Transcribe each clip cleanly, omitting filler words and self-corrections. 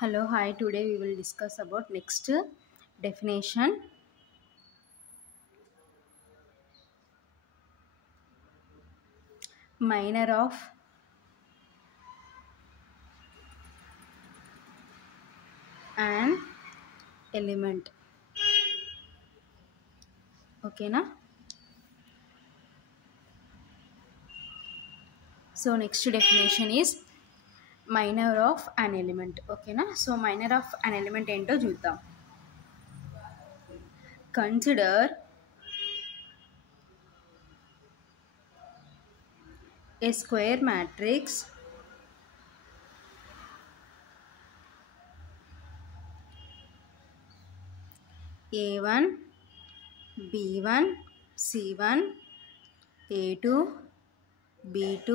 Hello, hi. Today we will discuss about next definition. Minor of an element. Okay, na? So next definition is minor of an element. Okay, na? So minor of an element ento చూద్దాం. Consider a square matrix A1, B1, C1, A2, B2,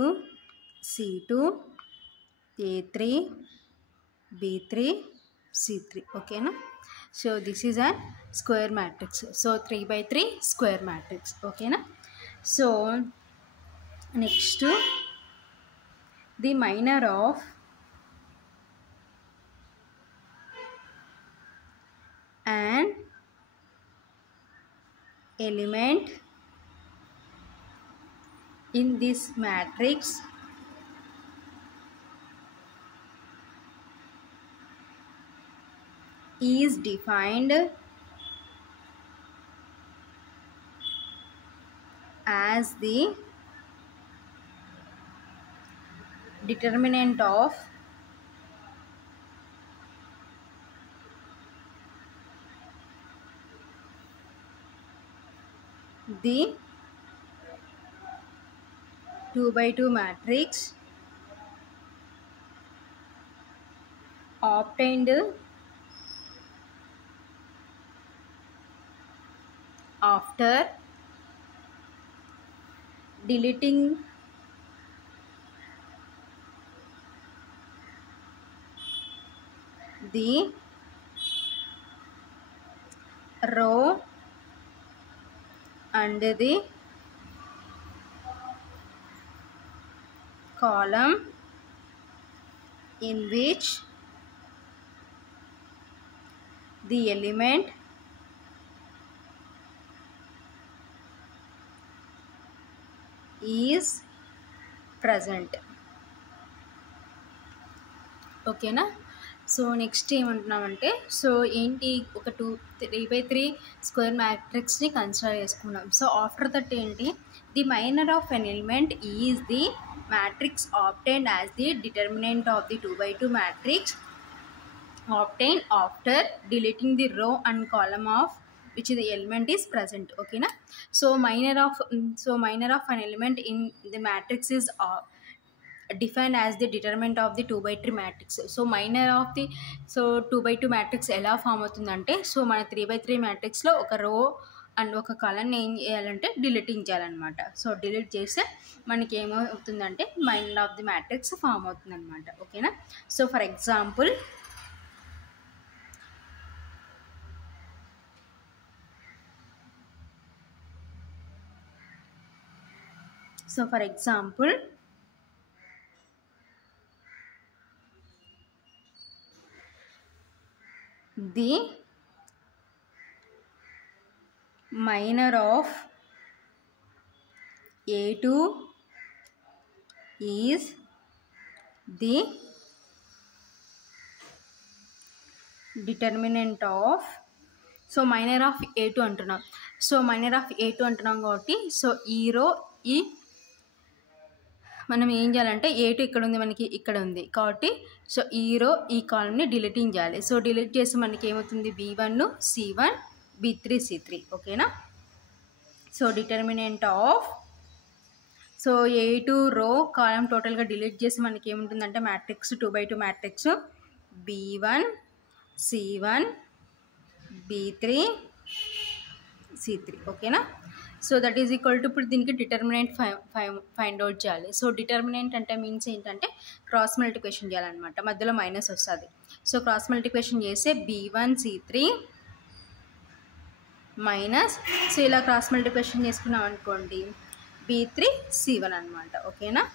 C2, A3, B3, C3. Okay, na? So this is a square matrix. So 3 by 3 square matrix. Okay, na? So next, the minor of an element in this matrix is defined as the determinant of the 2 by 2 matrix obtained after deleting the row and the column in which the element is present. ఓకేనా? So next ఏమంటున్నామంటే, so ఏంటి, ఒక 3 by 3 square మ్యాట్రిక్స్ని consider చేసుకున్నాం. So after that ఏంటి, the minor of an element is the matrix obtained as the determinant of the 2 by 2 matrix obtained after deleting the row and column of which the element is present. Okay na? So minor of an element in the matrix is defined as the determinant of the 2 by 3 matrix. So minor of the 2 by 2 matrix ఎలా form అవుతుందంటే, so మన 3 by 3 matrixలో ఒక రో and ఒక కాలమ్ని ఏం చేయాలంటే deleting చేయాలన్నమాట. So delete చేస్తే మనకి ఏమవుతుందంటే minor of the matrix form అవుతుంది అనమాట. ఓకేనా? So for example, the minor of A2 is the determinant of, so minor of A2 అంటున్నాం. సో మైనర్ ఆఫ్ A2 అంటున్నాం కాబట్టి, సో ఈ రో మనం ఏం చేయాలంటే A2 ఇక్కడ ఉంది, మనకి ఇక్కడ ఉంది కాబట్టి, సో ఈ రో ఈ కాలమ్ని డిలీటింగ్ చేయాలి. సో డిలీట్ చేసి మనకి ఏమవుతుంది, B1 C1 B3 C3. ఓకేనా? So determinant of, so A2 రో కాలమ్ టోటల్గా డిలీట్ చేసి మనకి ఏముంటుందంటే matrix 2 by 2 matrix B1 C1 B3 C3. ఓకేనా? So that is equal to, ఇప్పుడు దీనికి డిటర్మినెంట్ ఫైండ్ అవుట్ చేయాలి. సో డిటర్మినెంట్ అంటే మీన్స్ ఏంటంటే క్రాస్ మల్టిప్లికేషన్ చేయాలన్నమాట, మధ్యలో మైనస్ వస్తుంది. సో క్రాస్ మల్టిప్లికేషన్ చేస్తే B1 C3 మైనస్, సో ఇలా క్రాస్ మల్టిప్లికేషన్ చేసుకున్నాం అనుకోండి B3 C1 అనమాట. ఓకేనా?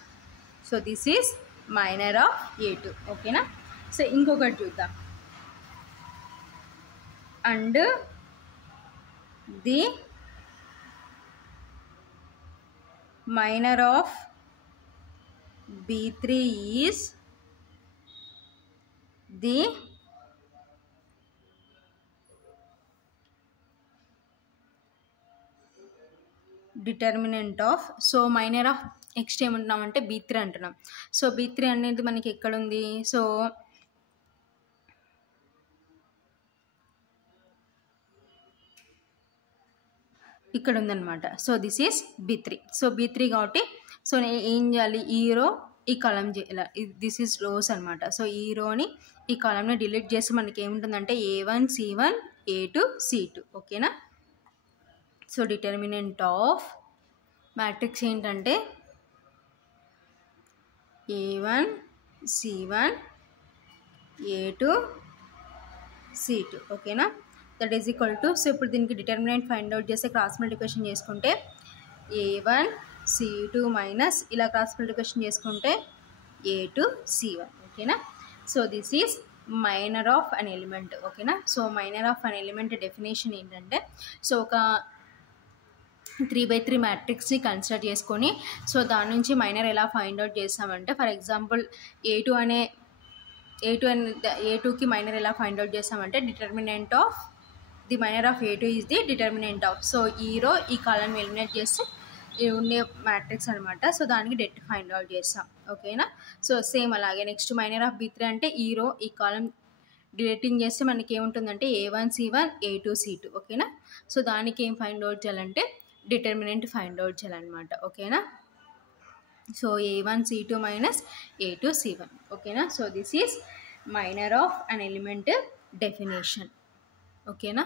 So this is minor of A2. ఓకేనా? సో ఇంకొకటి చూద్దాం. And the minor of B3 is the determinant of. So minor of next ఏమంటున్నామంటే B3 అంటున్నాం. సో B3 అనేది మనకి ఎక్కడుంది? సో ఇక్కడ ఉందన్నమాట. So this is B3. So B3 కాబట్టి సో నేను ఏం చేయాలి? ఈ రో ఈ కాలం ఇలా దిస్ ఈజ్ రోస్ అనమాట. సో ఈ రోని ఈ కాలంని డిలీట్ చేసి మనకి ఏముంటుందంటే A1 C1 A2 C2. ఓకేనా? సో డిటర్మినెంట్ ఆఫ్ మ్యాట్రిక్స్ ఏంటంటే A1 C1 A2 C2. ఓకేనా? That is equal to. So ఇప్పుడు దీనికి డిటర్మినెంట్ ఫైండ్ అవుట్ చేస్తే క్రాస్ మల్టిప్లికేషన్ చేసుకుంటే A1 C2 మైనస్ ఇలా క్రాస్ మల్టిప్లికేషన్ చేసుకుంటే A2 C1. ఓకేనా? So this is minor of an element. ఓకేనా? So minor of an element definition ఏంటంటే సో ఒక 3/3 మ్యాట్రిక్స్ని కన్సిడర్ చేసుకొని సో దాని నుంచి మైనర్ ఎలా ఫైండ్ అవుట్ చేస్తామంటే ఫర్ ఎగ్జాంపుల్ A2కి మైనర్ ఎలా ఫైండ్ అవుట్ చేస్తామంటే determinant of the minor of A2 is the determinant of. So ఈ రో ఈ కాలం ఎలిమినేట్ చేస్తే ఉండే మ్యాట్రిక్స్ అనమాట. సో దానికి డెట్ ఫైండ్ అవుట్ చేస్తాం. ఓకేనా? సో సేమ్ అలాగే నెక్స్ట్ మైనర్ ఆఫ్ B3 అంటే ఈ రో ఈ కాలం డిలీటింగ్ చేస్తే మనకి ఏముంటుందంటే A1 C1 A2 C2. ఓకేనా? సో దానికి ఏం ఫైండ్ అవుట్ చేయాలంటే డిటర్మినెంట్ ఫైండ్ అవుట్ చేయాలన్నమాట. ఓకేనా? So A1 C2 minus A2 C1. ఓకేనా? So this is minor of an element definition. ఓకేనా?